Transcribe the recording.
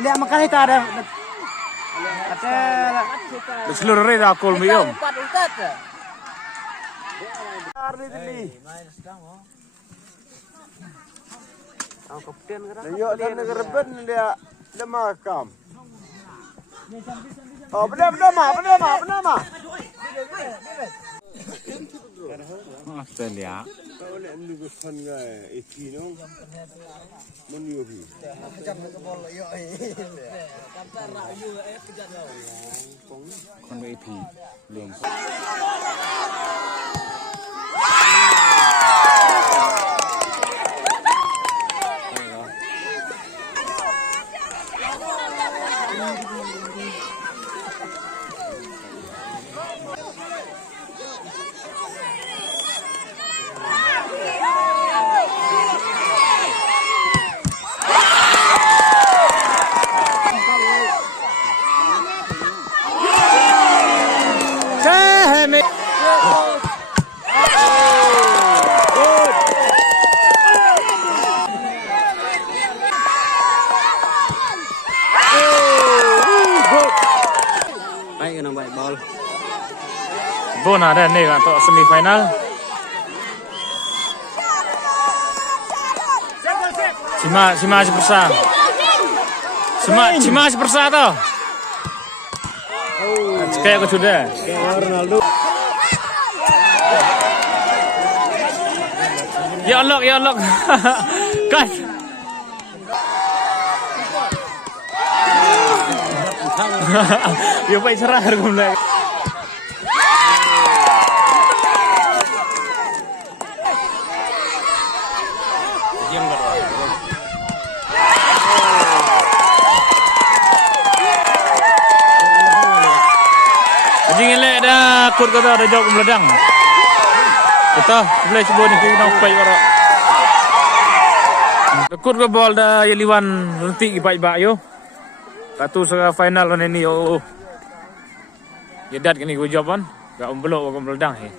Anda makan itu ada seluruh reda akul miyom. Yuk dan ngerben dia makam. Oh, benar mah. Australia. Kon VIP belum. Bon ada nih untuk semifinal. Cima sepersa. Cima sepersa toh. Kayak sudah. Kayak Ronaldo. Ya Allah. Kan. Ya baik cerah harga. Jadi ngelak dah kut kata ada jauh meledang. Kita boleh cuba ni kita nak baik barak. Kut ke bol dah Yeliwan lentik baik-baik yo. Satu sega final ni yo. Ya dat kini gua jawab kan. Gak belok meledang he.